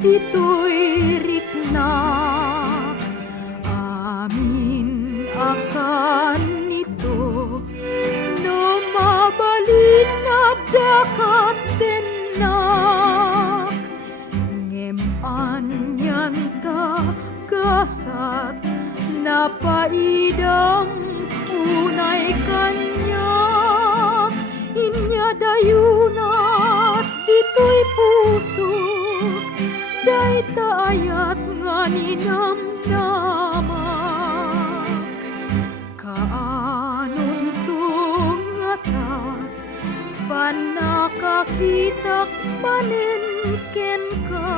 dito'y riknak. Amin akan nito, no mabalinap dakat denak. Ngem anyan ta gasat, napaidam unay kanyak. Inya dayunat dito'y pusok, day taayat nga ninamnamak. Kaanon tungatat, panakakitak manenken ka.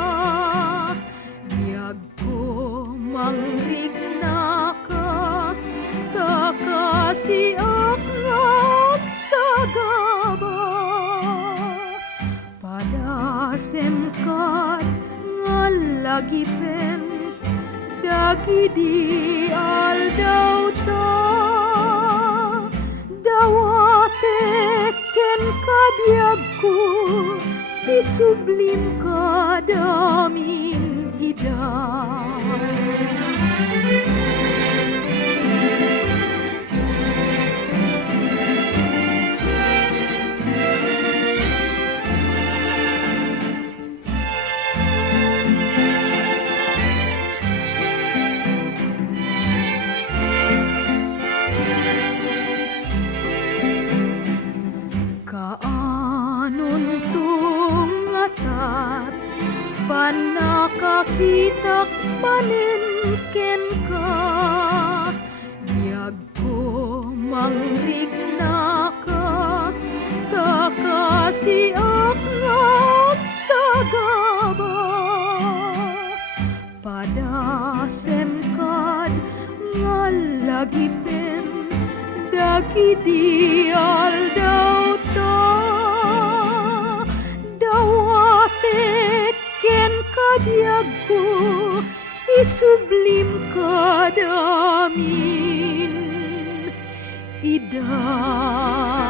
Biyag ko mangrigna ka, takasiak ngak sagaba. Padasem kad nga lagipen, dagidi aldaw ta. Dawate ken kabiag ko, isublim ka damin idam. Kaanon tungatat, panakakitak manenken ka. Biyag ko mangrigna ka, takasiak ngak sagaba. Padasem kad nga lagipen, dagidi aldaw ta. Dawate ken kabiag ko, isublim ka damin idam.